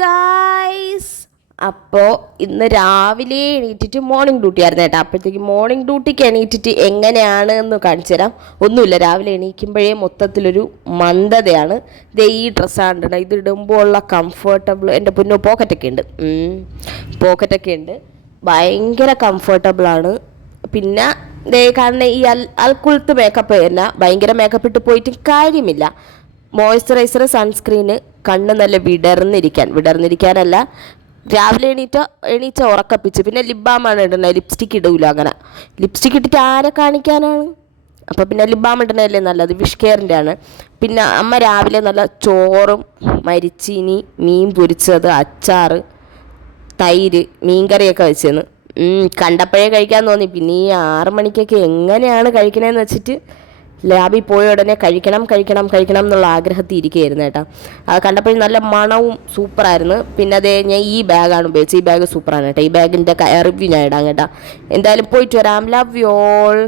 Guys, അപ്പോൾ ഇന്ന് രാവിലെ എണീറ്റിട്ട് മോർണിംഗ് ഡ്യൂട്ടി ആയിരുന്നു കേട്ടോ. അപ്പോഴത്തേക്ക് മോർണിംഗ് ഡ്യൂട്ടിക്ക് എണീറ്റിട്ട് എങ്ങനെയാണ് എന്ന് കാണിച്ചു തരാം. ഒന്നുമില്ല, രാവിലെ എണീക്കുമ്പോഴേ മൊത്തത്തിലൊരു മന്ദതയാണ്. ദേ ഈ ഡ്രസ്സാണ്, ഇത് ഇടുമ്പോൾ ഉള്ള കംഫർട്ടബിൾ, എൻ്റെ പൊന്നോ പോക്കറ്റൊക്കെ ഉണ്ട്, ഭയങ്കര കംഫർട്ടബിളാണ്. പിന്നെ ദേ കാരണം ഈ അൽക്കുലത്ത് മേക്കപ്പ് തന്നെ, ഭയങ്കര മേക്കപ്പ് ഇട്ട് പോയിട്ട് കാര്യമില്ല. മോയ്സ്ചറൈസർ, സൺസ്ക്രീന്, കണ്ണ് നല്ല വിടർന്നിരിക്കാനല്ല, രാവിലെ എണീച്ച ഉറക്കപ്പിച്ച്. പിന്നെ ലിബാമാണ് ഇടുന്നത്, ലിപ്സ്റ്റിക്ക് ഇടൂല. അങ്ങനെ ലിപ്സ്റ്റിക്ക് ഇട്ടിട്ട് ആരെ കാണിക്കാനാണ്? അപ്പോൾ പിന്നെ ലിബാം ഇടുന്നതല്ലേ നല്ലത്, വിഷ് കെയറിൻ്റെ ആണ്. പിന്നെ അമ്മ രാവിലെ നല്ല ചോറും മരിച്ചീനി, മീൻ പൊരിച്ചത്, അച്ചാറ്, തൈര്, മീൻകറിയൊക്കെ വെച്ചെന്ന് കണ്ടപ്പോഴേ കഴിക്കാൻ തോന്നി. പിന്നെ ഈ 6 മണിക്കൊക്കെ എങ്ങനെയാണ് കഴിക്കണതെന്ന് വെച്ചിട്ട് ലാബിൽ പോയ ഉടനെ കഴിക്കണം എന്നുള്ള ആഗ്രഹത്തിൽ ഇരിക്കുകയായിരുന്നു കേട്ടോ. അത് കണ്ടപ്പോഴും നല്ല മണവും സൂപ്പറായിരുന്നു. പിന്നെ അതേ ഞാൻ ഈ ബാഗാണ് ഉപയോഗിച്ചത്. ഈ ബാഗ് സൂപ്പറാണ് കേട്ടോ. ഈ ബാഗിൻ്റെ റിവ്യൂ ഞാൻ ഇടാം കേട്ടോ. എന്തായാലും പോയിട്ട് വരാം. Love you all.